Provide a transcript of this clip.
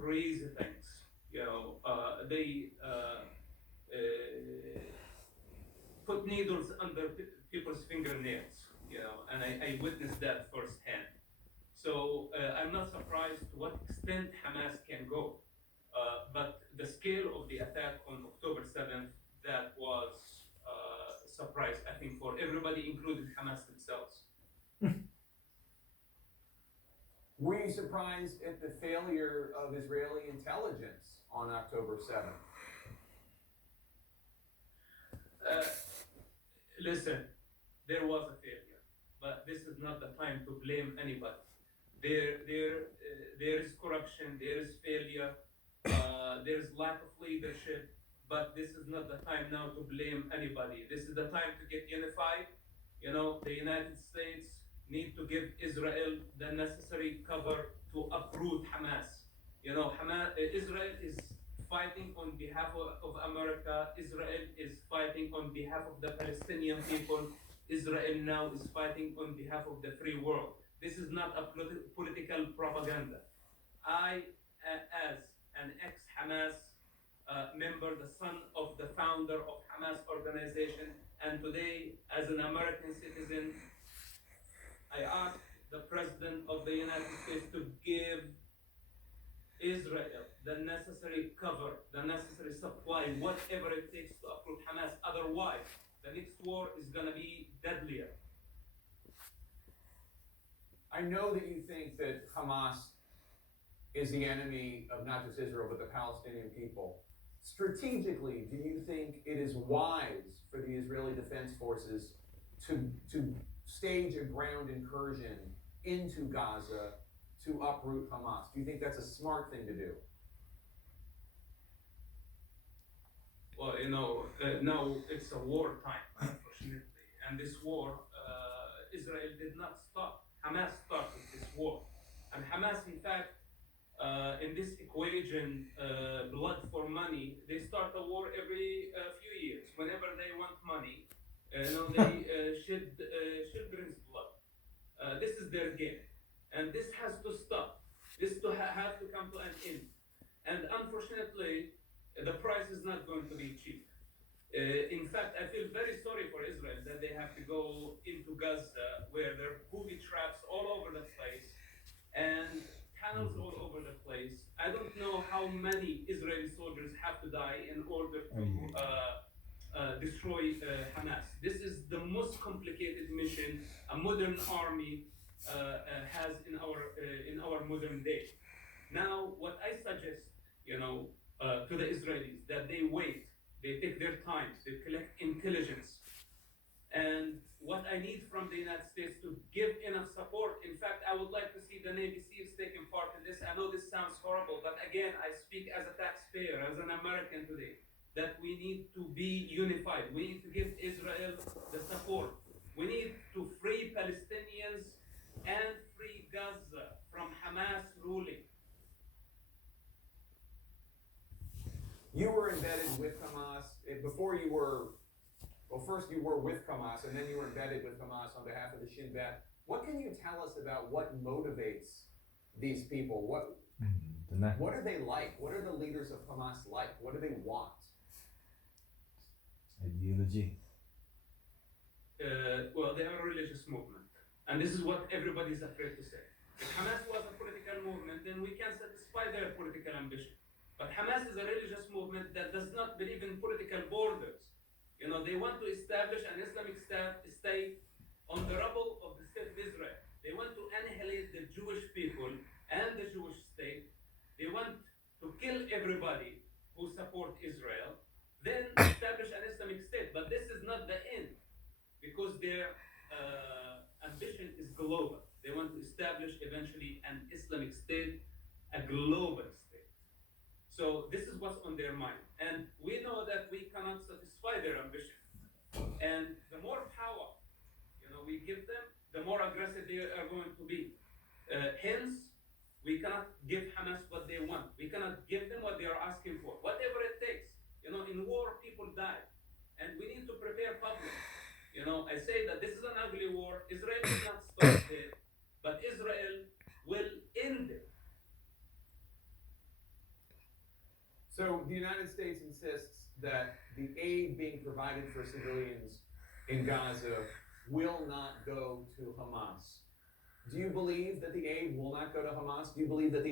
crazy things. They put needles under people's fingernails. And I witnessed that firsthand. So I'm not surprised to what extent Hamas can go. But the scale of the attack on October 7th, that was a surprise, I think, for everybody, including Hamas themselves. Were you surprised at the failure of Israeli intelligence on October 7th? Listen, there was a failure, but this is not the time to blame anybody. There is corruption, there is failure, there is lack of leadership, but this is not the time now to blame anybody. This is the time to get unified. The United States need to give Israel the necessary cover to uproot Hamas. Israel is fighting on behalf of America. Israel is fighting on behalf of the Palestinian people. Israel now is fighting on behalf of the free world. This is not a political propaganda. I, as an ex-Hamas member, the son of the founder of Hamas organization, and today as an American citizen, I ask the President of the United States to give Israel the necessary cover, the necessary supply, whatever it takes to uproot Hamas. Otherwise, the next war is going to be deadlier. I know that you think that Hamas is the enemy of not just Israel, but the Palestinian people. Strategically, do you think it is wise for the Israeli Defense Forces to stage a ground incursion into Gaza to uproot Hamas? Do you think that's a smart thing to do? Well, now it's a war time, unfortunately. And this war, Israel did not stop. Hamas started this war. And Hamas, in fact, in this equation, blood for money, they start a war every few years. Whenever they want money, they shed children's blood. This is their game. And this has to stop. This have to come to an end. And unfortunately, the price is not going to be cheap. In fact, I feel very sorry for Israel that they have to go into Gaza, where there are booby traps all over the place and tunnels all over the place. I don't know how many Israeli soldiers have to die in order to destroy Hamas. This is the most complicated mission a modern army has in our modern day. Now, what I suggest, to the Israelis, that they wait, they take their time, they collect intelligence. And what I need from the United States to give enough support, in fact, I would like to see the Navy SEALs taking part in this. I know this sounds horrible, but again, I speak as a taxpayer, as an American today, that we need to be unified. We need to give Israel the support. We need to free Palestinians and free Gaza from Hamas ruling. You were embedded with Hamas before you were, well, first you were with Hamas, and then you were embedded with Hamas on behalf of the Shin Bet. What can you tell us about what motivates these people? What are they like? What are the leaders of Hamas like? What do they want? Ideology. Well, they are a religious movement. And this is what everybody's afraid to say. If Hamas was a political movement, then we can satisfy their political ambition. But Hamas is a religious movement that does not believe in political borders. They want to establish an Islamic state on the rubble of the state of Israel. They want to annihilate the Jewish people and the Jewish state. They want to kill everybody who support Israel, then establish an Islamic state. But this is not the end, because their ambition is global. They want to establish eventually an Islamic state, a global state. So this is what's on their mind. And we know that we cannot satisfy their ambition. And the more power, we give them, the more aggressive they are going to be. Hence, we cannot give Hamas what they want. We cannot give them what they are asking for. Whatever it takes. In war, people die. And we need to prepare public. I say that this is an ugly war. Israel will not stop it, but Israel will end it. So the United States insists that the aid being provided for civilians in Gaza will not go to Hamas. Do you believe that the aid will not go to Hamas? Do you believe that the